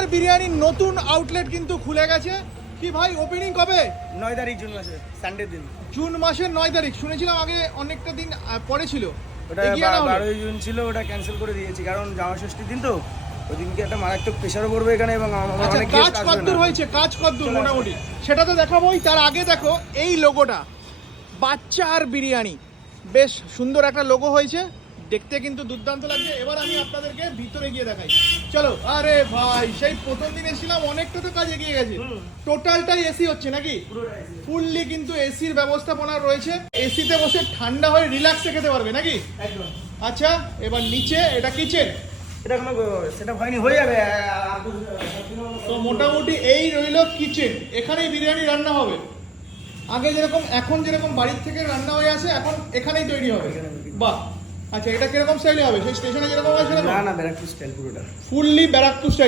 বাচ্চার বিরিয়ানির নতুন আউটলেট কিন্তু খুলে গেছে। কি ভাই ওপেনিং কবে? 9 তারিখ জুন মাসে, সানডে দিন। জুন মাসের 9 তারিখ। শুনেছিলাম আগে অনেকটা দিন পরে ছিল, ওটা 12 জুন ছিল, ওটা ক্যান্সেল করে দিয়েছি কারণ জামা ষষ্ঠীর দিন তো ওইদিনকে একটা মারাত্মক প্রেশারও পড়বে এখানে এবং আচ্ছা, অনেক কাজ গেস্ট আসবে কতদূর না। হয়েছে? কাজ কতদূর মোটামুটি সেটা তো দেখাবোই। তার আগে দেখো এই লোগোটা, বাচ্চার বিরিয়ানি, বেশ সুন্দর একটা লোগো হয়েছে, দেখতে কিন্তু দুর্দান্ত লাগছে। এবার আমি আপনাদেরকে ভিতরে গিয়ে দেখাই, চলো। আরে ভাই সেই প্রথম দিন এসেছিলাম, অনেকটা তো কাজ এগিয়ে গেছে। টোটালটাই এসি হচ্ছে নাকি? ফুললি কিন্তু এসির ব্যবস্থাপনা রয়েছে, এসিতে বসে ঠান্ডা হয়ে রিল্যাক্সে খেতে পারবে নাকি? একদম। আচ্ছা, এবার নিচে এটা কিচেন, এটা কোনো সেটা হয়নি, হয়ে যাবে। তো মোটামুটি এই রইল কিচেন, এখানেই বিরিয়ানি রান্না হবে। আগে যেরকম, এখন যেরকম বাড়ির থেকে রান্না হয়ে আসে, এখন এখানেই তৈরি হবে। বাহ, আচ্ছা এটা কিরকম স্টাইলে হবে? সেই স্টেশনে যেরকম হয় সেরকম? না না, ব্যারাকপুর স্টাইল পুরোটা। Fully Barrackpore style.